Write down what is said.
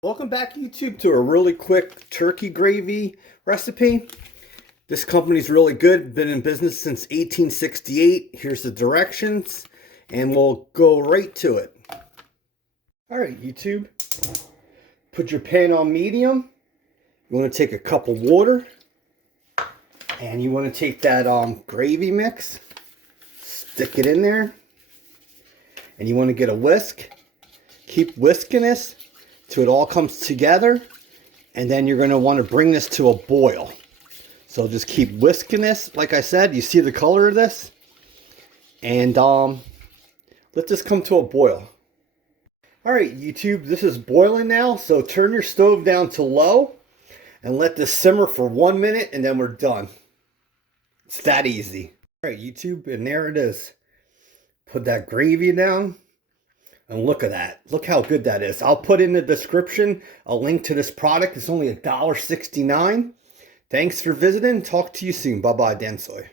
Welcome back, YouTube, to a really quick turkey gravy recipe. This company's really good. Been in business since 1868. Here's the directions, and we'll go right to it. All right, YouTube. Put your pan on medium. You want to take a cup of water, and you want to take that gravy mix, stick it in there, and you want to get a whisk. Keep whisking this till it all comes together, and then you're going to want to bring this to a boil. So just keep whisking this. Like I said, you see the color of this, and let this come to a boil. All right, YouTube, this is boiling now, so turn your stove down to low and let this simmer for 1 minute, and then we're done. It's that easy. All right, YouTube, and there it is. Put that gravy down. And look at that. Look how good that is. I'll put in the description a link to this product. It's only $1.69. Thanks for visiting. Talk to you soon. Bye-bye, Dan Soy.